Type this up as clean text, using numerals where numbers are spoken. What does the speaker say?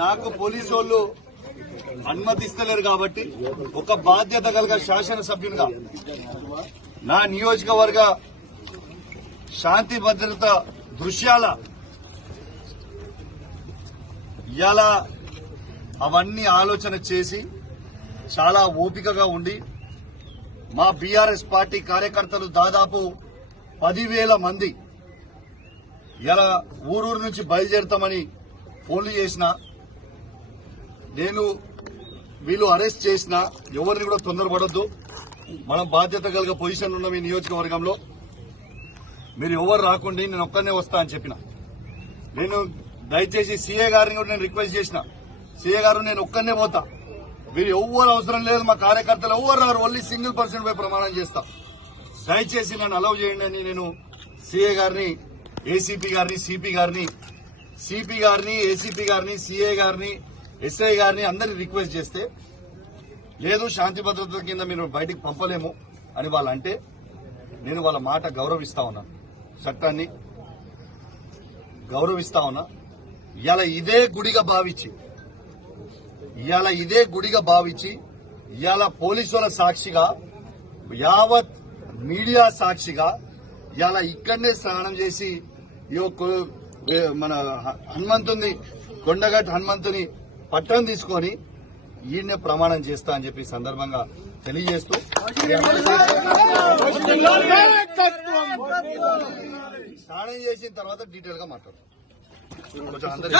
నాకు పోలీసు వాళ్ళు అనుమతిస్తలేరు కాబట్టి ఒక బాధ్యత కలిగిన శాసనసభ్యునిగా నా నియోజకవర్గ శాంతి భద్రత దృశ్యాల ఇవాళ అవన్నీ ఆలోచన చేసి చాలా ఓపికగా ఉండి మా బీఆర్ఎస్ పార్టీ కార్యకర్తలు దాదాపు 10,000 మంది ఇలా ఊరూరు నుంచి బయలుదేరుతామని ఫోన్లు చేసిన నేను వీళ్ళు అరెస్ట్ చేసిన ఎవరిని కూడా తొందరపడొద్దు. మనం బాధ్యత కలిగిన పొజిషన్ ఉన్న మీ నియోజకవర్గంలో మీరు ఎవరు రాకుండా నేను ఒక్కనే వస్తా అని చెప్పిన. నేను దయచేసి సీఏ గారిని కూడా నేను రిక్వెస్ట్ చేసిన, సీఏ గారు నేను ఒక్కనే పోతా, మీరు ఎవ్వరు అవసరం లేదు, మా కార్యకర్తలు ఎవ్వరు రారు, ఓన్లీ సింగిల్ పర్సన్ పై ప్రమాణం చేస్తా, దయచేసి నన్ను అలౌ చేయండి అని నేను సీఏ గారిని, ఏసీపీ గారిని, సిపి గారిని, సిపి గారిని, ఏసీపీ గారిని, సీఏ గారిని, ఎస్ఐ గారిని అందరినీ రిక్వెస్ట్ చేస్తే లేదు శాంతి భద్రతల కింద మీరు బయటికి పంపలేము అని వాళ్ళు అంటే నేను వాళ్ళ మాట గౌరవిస్తా ఉన్నా, చట్టాన్ని గౌరవిస్తా ఉన్నా. ఇవాళ ఇదే గుడిగా భావించి ఇవాళ పోలీసుల సాక్షిగా యావత్ మీడియా సాక్షిగా ఇవాళ ఇక్కడనే స్నానం చేసి మన హనుమంతుని కొండగట్టు హనుమంతుని పట్టం తీసుకొని ఈయన్నే ప్రమాణం చేస్తా అని చెప్పి సందర్భంగా తెలియజేస్తూ స్నానం చేసిన తర్వాత డీటెయిల్ గా మాట్లాడతాం. అందరూ